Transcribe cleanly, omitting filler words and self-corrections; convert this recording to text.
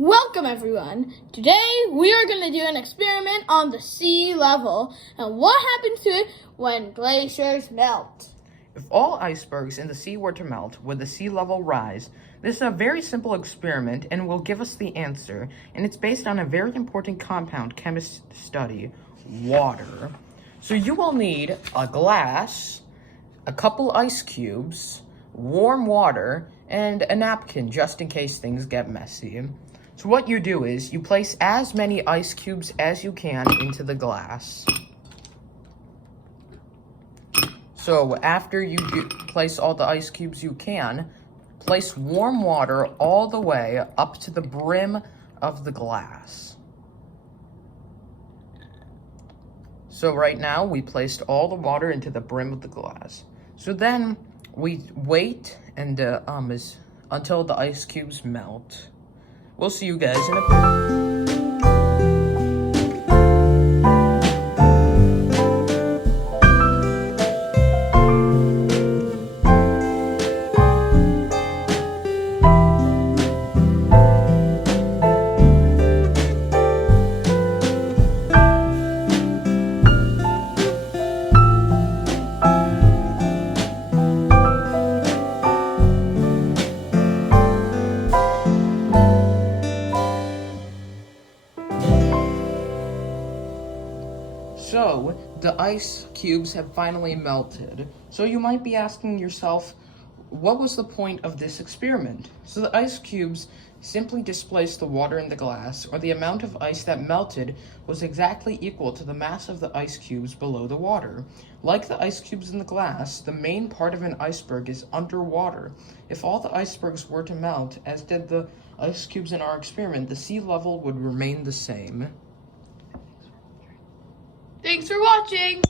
Welcome everyone. Today we are going to do an experiment on the sea level and what happens to it when glaciers melt. If all icebergs in the sea were to melt, would the sea level rise? This is a very simple experiment and will give us the answer, and it's based on a very important compound chemists study, water. So you will need a glass, a couple ice cubes, warm water, and a napkin just in case things get messy. So what you do is you place as many ice cubes as you can into the glass. So after you place all the ice cubes you can, place warm water all the way up to the brim of the glass. So right now we placed all the water into the brim of the glass. So then we wait and until the ice cubes melt. We'll see you guys in a bit. So, the ice cubes have finally melted. So you might be asking yourself, what was the point of this experiment? So the ice cubes simply displaced the water in the glass, or the amount of ice that melted was exactly equal to the mass of the ice cubes below the water. Like the ice cubes in the glass, the main part of an iceberg is underwater. If all the icebergs were to melt, as did the ice cubes in our experiment, the sea level would remain the same. Thanks for watching.